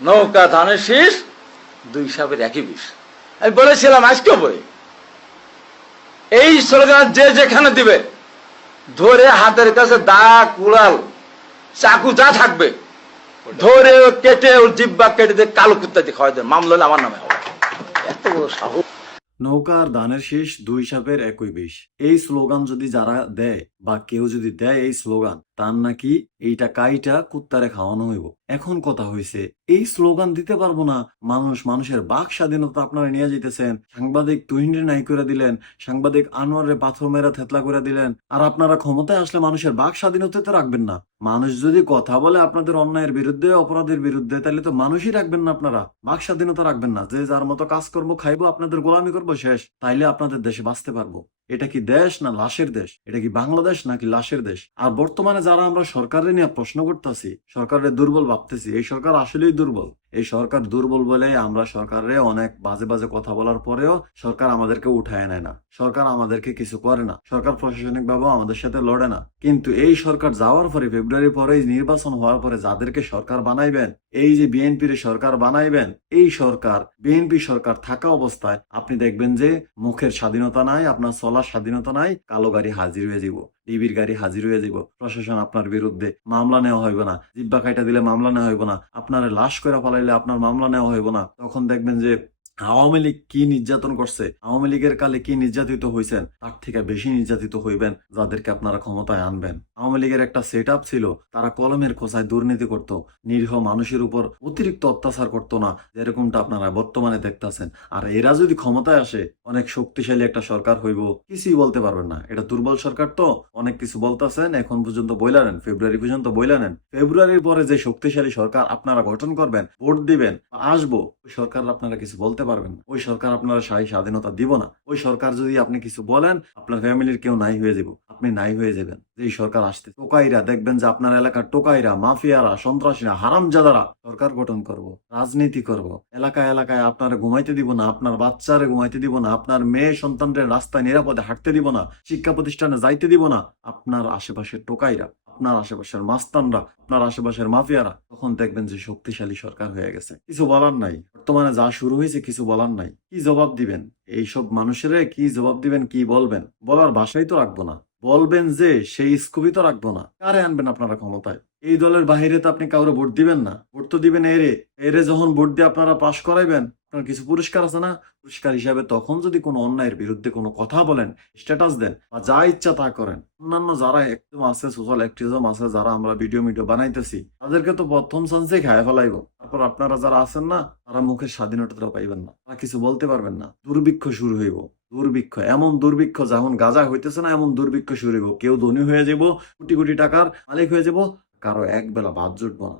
নৌকা ধানের শীষ দুই সাপের একই বিষ। আমি বলেছিলাম আজকে বই, এই স্লোগান যে যেখানে দিবে ধরে হাতের কাছে দা কুড়াল চাকু যা থাকবে ধরে কেটে ওর জিব্বা কেটে দিয়ে কালো কুত্তা দিয়ে খাওয়াই দেন, মামলা হলে আমার নামে হবে। এত বড় সাহস! নৌকা আর ধানের শীষ দুই সাপের একই বিষ। এই স্লোগান যদি যারা দেয় বা কেউ যদি দেয় এই স্লোগান, তার নাকি এইটা কাইটা কুত্তারে খাওয়ানো হইব। এখন কথা হইছে এই স্লোগান দিতে পারবো না, মানুষের বাক স্বাধীনতা আপনারা নিয়ে যেতেছেন। সাংবাদিক তুহিনরে নাই করে দিলেন, সাংবাদিক আনোয়ারের পাথর মেরা থেতলা করে দিলেন, আর আপনারা ক্ষমতায় আসলে মানুষের বাক স্বাধীনতা তো রাখবেন না। মানুষ যদি কথা বলে আপনাদের অন্যায়ের বিরুদ্ধে, অপরাধের বিরুদ্ধে, তাহলে তো মানুষই রাখবেন না, আপনারা বাক স্বাধীনতা রাখবেন না। যে যার মতো কাজ করবো, খাইবো, আপনাদের গোলামি করবো, শেষ। তাইলে আপনাদের দেশে বাঁচতে পারবো। এটা কি দেশ না লাশের দেশ? এটা কি বাংলাদেশ নাকি লাশের দেশ? আর বর্তমানে যারা আমরা সরকারের নিয়ে প্রশ্ন করতেছি, সরকারের দুর্বল ভাবতেছি, এই সরকার আসলেই দুর্বল। এই সরকার দুর্বল বলে আমরা সরকারের অনেক বাজে বাজে কথা বলার পরেও সরকার আমাদেরকে উঠায় নেয় না, সরকার আমাদেরকে কিছু করে না, সরকার প্রশাসনিক ভাবে আমাদের সাথে লড়ে না। কিন্তু এই সরকার যাওয়ার পরে, ফেব্রুয়ারি পরে নির্বাচন হওয়ার পরে যাদেরকে সরকার বানাইবেন, এই যে বিএনপির সরকার বানাইবেন, এই সরকার বিএনপি সরকার থাকা অবস্থায় আপনি দেখবেন যে মুখের স্বাধীনতা নাই, আপনার চলার স্বাধীনতা নাই, কালো গাড়ি হাজির হয়ে যাব, ডিবির গাড়ি হাজির হয়ে যাব, প্রশাসন আপনার বিরুদ্ধে মামলা নেওয়া হইব না, জিব্বা কাইটা দিলে মামলা নেওয়া হইব না, আপনার লাশ করে ফলাইলে আপনার মামলা নেওয়া হইব না। তখন দেখবেন যে আওয়ামী লীগ কি নির্যাতন করছে, আওয়ামী লীগের কালে কি নির্যাতিত হয়েছেন, তার থেকে বেশি নির্যাতিত হইবেন যাদেরকে আপনারা ক্ষমতায় আনবেন। আওয়ামী লীগের একটা সেট আপ ছিল, তারা কলমের খোঁচায় দুর্নীতি করত, নিরীহ মানুষের উপর অতিরিক্ত অত্যাচার করতো না, যেরকমটা আপনারা বর্তমানে দেখতেছেন। আর এরা যদি ক্ষমতায় আসে, অনেক শক্তিশালী একটা সরকার হইব, কিছুই বলতে পারবেন না। এটা দুর্বল সরকার তো, অনেক কিছু বলতেছেন, এখন পর্যন্ত বইলা নেন, ফেব্রুয়ারি পর্যন্ত বইলা নেন। ফেব্রুয়ারির পরে যে শক্তিশালী সরকার আপনারা গঠন করবেন, ভোট দিবেন, আসবো, ওই সরকার আপনারা কিছু বলতে পারবেন না। ওই সরকার আপনারা স্বাধীনতা দিব না। ওই সরকার যদি আপনি কিছু বলেন, আপনার ফ্যামিলির কেউ নাই হয়ে যাব, আপনি নাই হয়ে যাবেন। এই সরকার আসতে টোকাইরা, দেখবেন যে আপনার এলাকার টোকাইরা, মাফিয়ারা, সন্ত্রাসীরা, হারামজাদারা সরকার গঠন করব, রাজনীতি করব, এলাকায় এলাকায় আপনারা ঘুমাইতে দিব না, আপনার বাচ্চারে ঘুমাইতে দিব না, আপনার মেয়ে সন্তানদের রাস্তায় নিরাপদে হাঁটতে দিব না, শিক্ষা প্রতিষ্ঠানে যাইতে দিব না। আপনার আশেপাশের টোকাইরা, আপনার আশেপাশের মাস্তানরা, আপনার আশেপাশের মাফিয়ারা, তখন দেখবেন যে শক্তিশালী সরকার হয়ে গেছে। কিছু বলার নাই, বর্তমানে যা শুরু হয়েছে কিছু বলার নাই। কি জবাব দিবেন এইসব মানুষের? কি জবাব দিবেন, কি বলবেন? বলার ভাষাই তো রাখবো না। বলবেন যে সেই স্কুপই তো রাখবো না। কারে আনবেন আপনারা ক্ষমতায়? এই দলের বাহিরে তো আপনি কাউরে ভোট দিবেন না, ভোট তো দিবেন এরে। এরে যখন ভোট দিয়ে আপনারা পাশ করাইবেন, আপনার কিছু পুরস্কার আছে না? পুরস্কার হিসাবে তখন যদি কোনো অন্যায়ের বিরুদ্ধে কোনো কথা বলেন, স্ট্যাটাস দেন, বা যা ইচ্ছা তা করেন, অন্যান্য যারা একদম আছে, সোশ্যাল অ্যাক্টিভিজম আছে, যারা আমরা ভিডিও বানাইতেছি, তাদেরকে তো প্রথম চান্সে খায় ফেলাইবো। তারপর আপনারা যারা আছেন না, তারা মুখের স্বাধীনতা পাইবেন না, তারা কিছু বলতে পারবেন না। দুর্ভিক্ষ শুরু হইব, দুর্ভিক্ষ, এমন দুর্ভিক্ষ যখন গাজা হইতেছে না, এমন দুর্ভিক্ষ শুরু হইব। কেউ ধনী হয়ে যাব, কোটি কোটি টাকার মালিক হয়ে যাব, কারো এক বেলা ভাত জুটবো না।